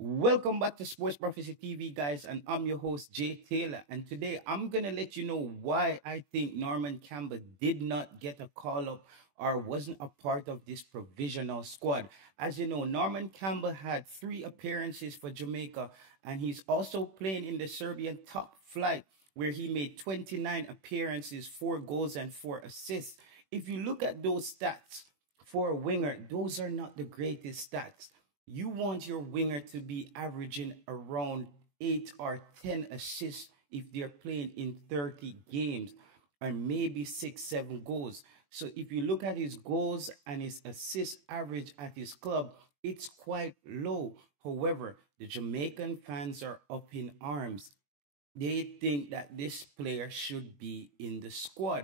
Welcome back to Sports Prophecy TV, guys, and I'm your host, Jay Taylor. And today I'm going to let you know why I think Norman Campbell did not get a call up or wasn't a part of this provisional squad. As you know, Norman Campbell had 3 appearances for Jamaica, and he's also playing in the Serbian top flight, where he made 29 appearances, 4 goals, and 4 assists. If you look at those stats for a winger, those are not the greatest stats. You want your winger to be averaging around 8 or 10 assists if they're playing in 30 games, and maybe 6, 7 goals. So if you look at his goals and his assist average at his club, it's quite low. However, the Jamaican fans are up in arms. They think that this player should be in the squad.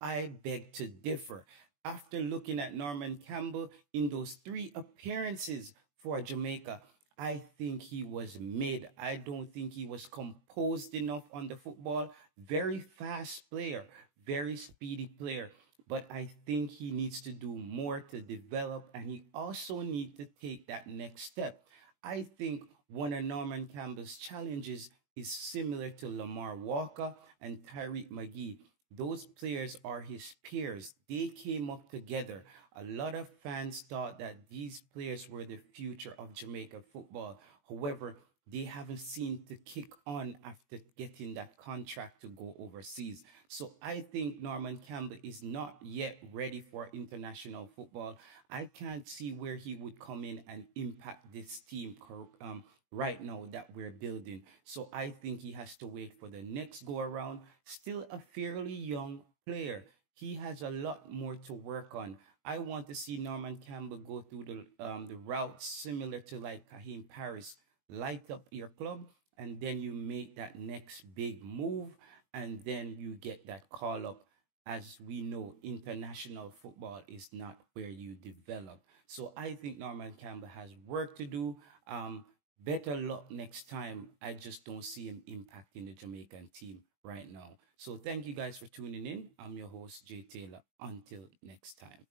I beg to differ. After looking at Norman Campbell in those 3 appearances for Jamaica, I think he was mid. I don't think he was composed enough on the football. Very fast player, very speedy player. But I think he needs to do more to develop, and he also needs to take that next step. I think one of Norman Campbell's challenges is similar to Lamar Walker and Tyreek McGee. Those players are his peers. They came up together. A lot of fans thought that these players were the future of Jamaican football. However, they haven't seemed to kick on after getting that contract to go overseas. So I think Norman Campbell is not yet ready for international football. I can't see where he would come in and impact this team right now that we're building. So I think he has to wait for the next go around. Still a fairly young player. He has a lot more to work on. I want to see Norman Campbell go through the route similar to like Kahim Paris, light up your club, and then you make that next big move, and then you get that call up. As we know, international football is not where you develop. So I think Norman Campbell has work to do. Better luck next time. I just don't see him impacting the Jamaican team right now. So thank you guys for tuning in. I'm your host, Jay Taylor. Until next time.